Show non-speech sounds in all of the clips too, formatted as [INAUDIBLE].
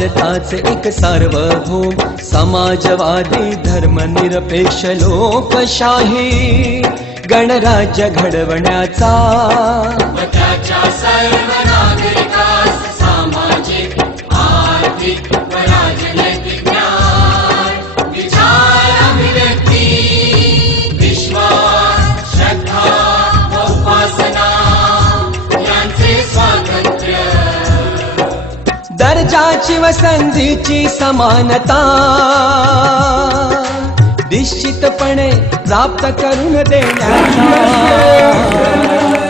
एक सार्वभौम समाजवादी धर्म निरपेक्ष गणराज्य गणराज्य सर्व <tsam -t allow> चाचिव संधीची समानता दिश्चित पणे जाप्त करुन देना [LAUGHS]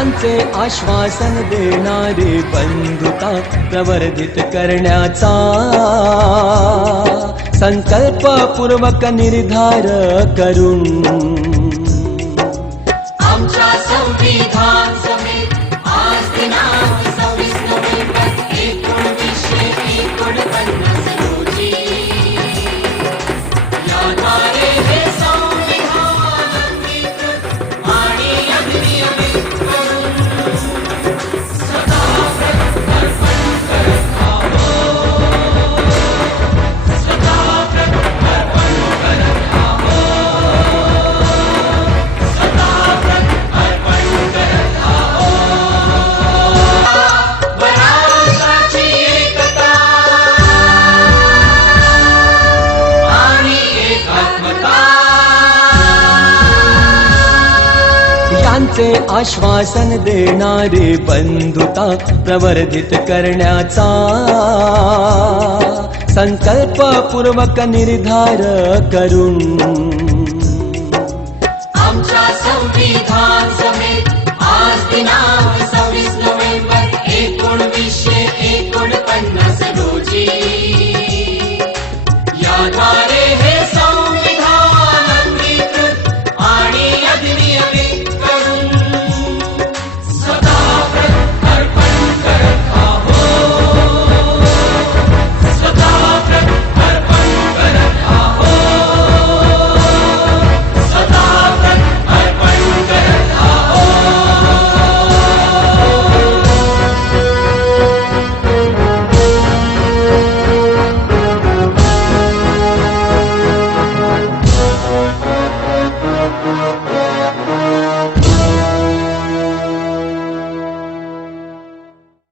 मनाचे आश्वासन देणारे बंधुता प्रवर्धित करण्याचा संकल्प पूर्वक निर्धार करू आमच्या संविधान सर्वांचे आश्वासन देणारे बंधुता प्रवर्धित करण्याचा संकल्प पूर्वक निर्धार करू आमच्या संविधान समेत आज दिना